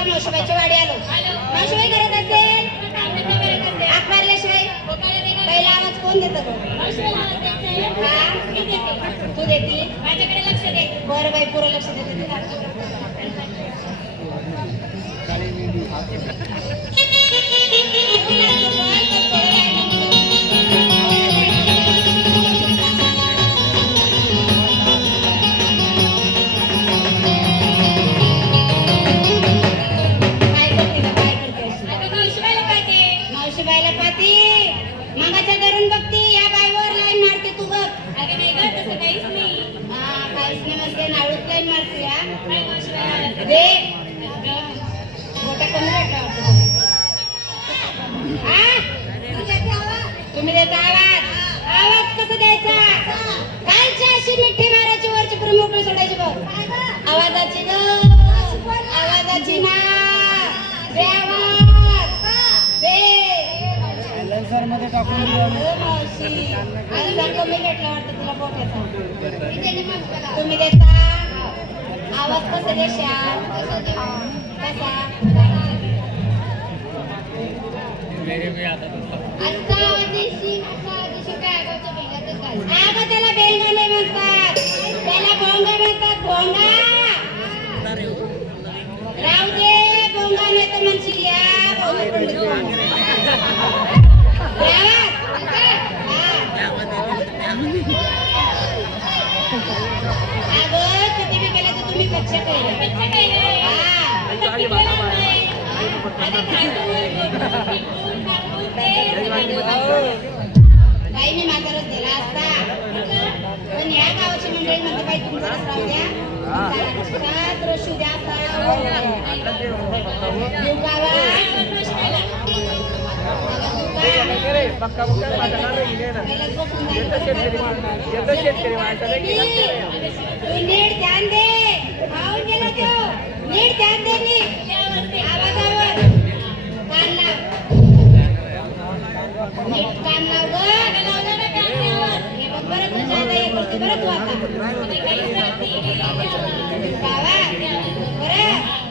आता मावशीबाईची वाडी आलो मावशीबाई करत असेल पहिला आवाज कोण देत तू देती? माझ्याकडे लक्ष दे बरं बाई पुरं लक्ष देते. पाहती मगाच्या धरून बघती या बाईवर लाईन मारते तू बघ. हा काहीच नाही म्हणते नाळूत लाईन मारते हा. दे. मोठा कमी वाटतं? तुम्ही देता आवाज? आवाज कसा द्यायचा? कालची अशी मिठी मारायची वरची पुरी मोकळी सोडायची बघ. आवाजाची ग. आवाजाची आवाज. मध्ये टाकून पोटाचा. तुम्ही देता. आवाज कसा देशाल कसा? अगं त्याला बेंगा नाही म्हणतात त्याला भोंगा म्हणतात भोंगा राहू दे भोंगा नाही तर म्हणशील या भोंगा पंडित भोंगा. अगं किती बी केलं तर तुम्ही कच्च्या कैऱ्या. हा. काही मी माझा रस दिला असता पण या गावाची मंडळी म्हणते काही तुमचा रस राहू द्या रस रशू द्या पक्का पक्का बसून जायचं. येतो शेतकरी माणसाला तू नीट ध्यान दे. खाऊन गेला तो. नीट ध्यान दे नीट आवाजावर. कान लाव. नीट कान लाव ग. हे बघ बरं तू आता. बरं.